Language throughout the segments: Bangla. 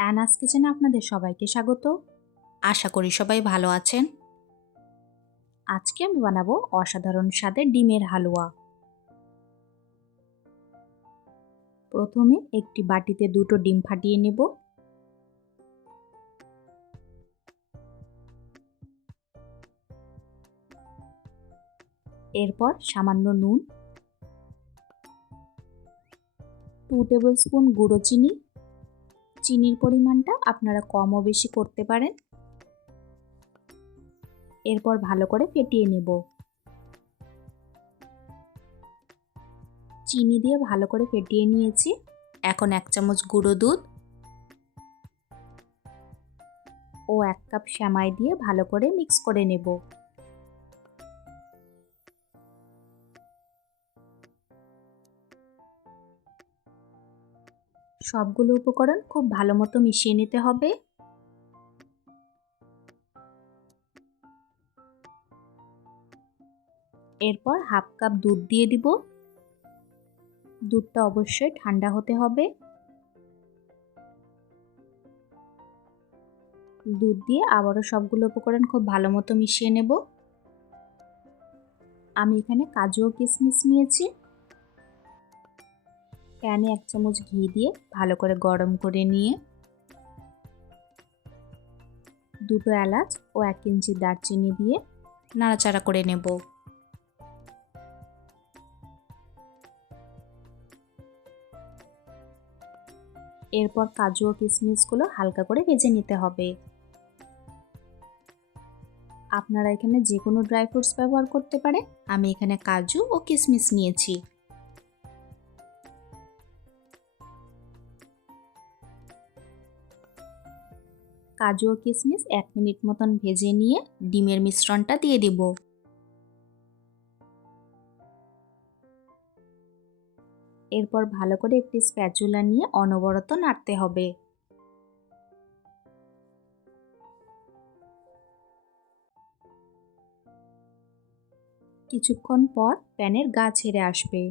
অ্যানাস কিচেনে আপনাদের সবাইকে স্বাগত। আশা করি সবাই ভালো আছেন। আজকে আমি বানাবো অসাধারণ স্বাদের ডিমের হালুয়া। প্রথমে একটি বাটিতে দুটো ডিম ফাটিয়ে নেব। এরপর সামান্য নুন টু টেবিল স্পুন গুঁড়ো চিনি চিনির পরিমাণটা আপনারা কম ও বেশি করতে পারেন। এরপর ভালো করে ফেটিয়ে নেব। চিনি দিয়ে ভালো করে ফেটিয়ে নিয়েছি। এখন এক চামচ গুঁড়ো দুধ ও এক কাপ শ্যামাই দিয়ে ভালো করে মিক্স করে নেব। সবগুলো উপকরণ খুব ভালো মতো মিশিয়ে নিতে হবে। এরপর হাফ কাপ দুধ দিয়ে দিব। দুধটা অবশ্যই ঠান্ডা হতে হবে। দুধ দিয়ে আবারও সবগুলো উপকরণ খুব ভালো মতো মিশিয়ে নেব। আমি এখানে কাজু ও কিশমিশ নিয়েছি। প্যানে এক চামচ ঘি দিয়ে ভালো করে গরম করে নিয়ে দুটো এলাচ ও এক ইঞ্চি দারচিনি দিয়ে নাড়াচাড়া করে নেব। এরপর কাজু ও কিশমিশগুলো হালকা করে ভেজে নিতে হবে। আপনারা এখানে যে কোনো ড্রাই ফ্রুটস ব্যবহার করতে পারে আমি এখানে কাজু ও কিশমিশ নিয়েছি। কাজু ও কিশমিশ এক মিনিট মতন ভেজে নিয়ে ডিমের মিশ্রণটা দিয়ে দিব। এরপর ভালো করে একটি স্প্যাচুলা নিয়ে অনবরত নাড়তে হবে। কিছুক্ষণ পর প্যানের গা ছেড়ে আসবে।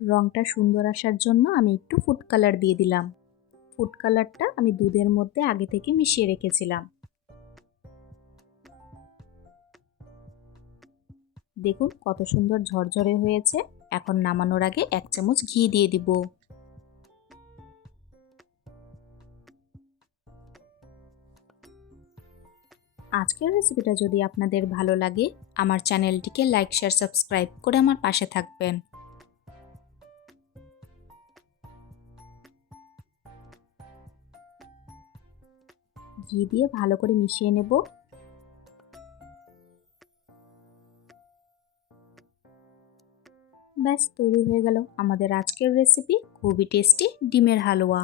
রংটা সুন্দর আসার জন্য আমি একটু ফুড কালার দিয়ে দিলাম। ফুড কালারটা আমি দুধের মধ্যে আগে থেকে মিশিয়ে রেখেছিলাম। দেখুন কত সুন্দর ঝরঝরে হয়েছে। এখন নামানোর আগে এক চামচ ঘি দিয়ে দিব। আজকের রেসিপিটা যদি আপনাদের ভালো লাগে, আমার চ্যানেলটিকে লাইক শেয়ার সাবস্ক্রাইব করে আমার পাশে থাকবেন। ঘি দিয়ে ভালো করে মিশিয়ে নেব। ব্যাস, তৈরি হয়ে গেল আমাদের আজকের রেসিপি খুবই টেস্টি ডিমের হালুয়া।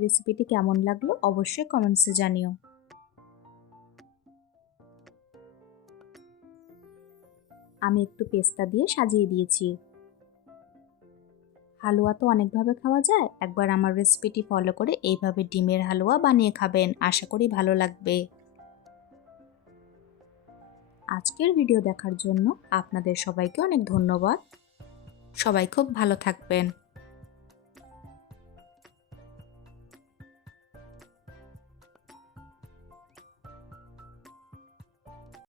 রেসিপিটি কেমন লাগল অবশ্যই কমেন্টসে জানিও। আমি একটু পেস্তা দিয়ে সাজিয়ে দিয়েছি। হালুয়া তো অনেকভাবে খাওয়া যায়, একবার আমার রেসিপিটি ফলো করে এইভাবে ডিমের হালুয়া বানিয়ে খাবেন, আশা করি ভালো লাগবে। আজকের ভিডিও দেখার জন্য আপনাদের সবাইকে অনেক ধন্যবাদ। সবাই খুব ভালো থাকবেন।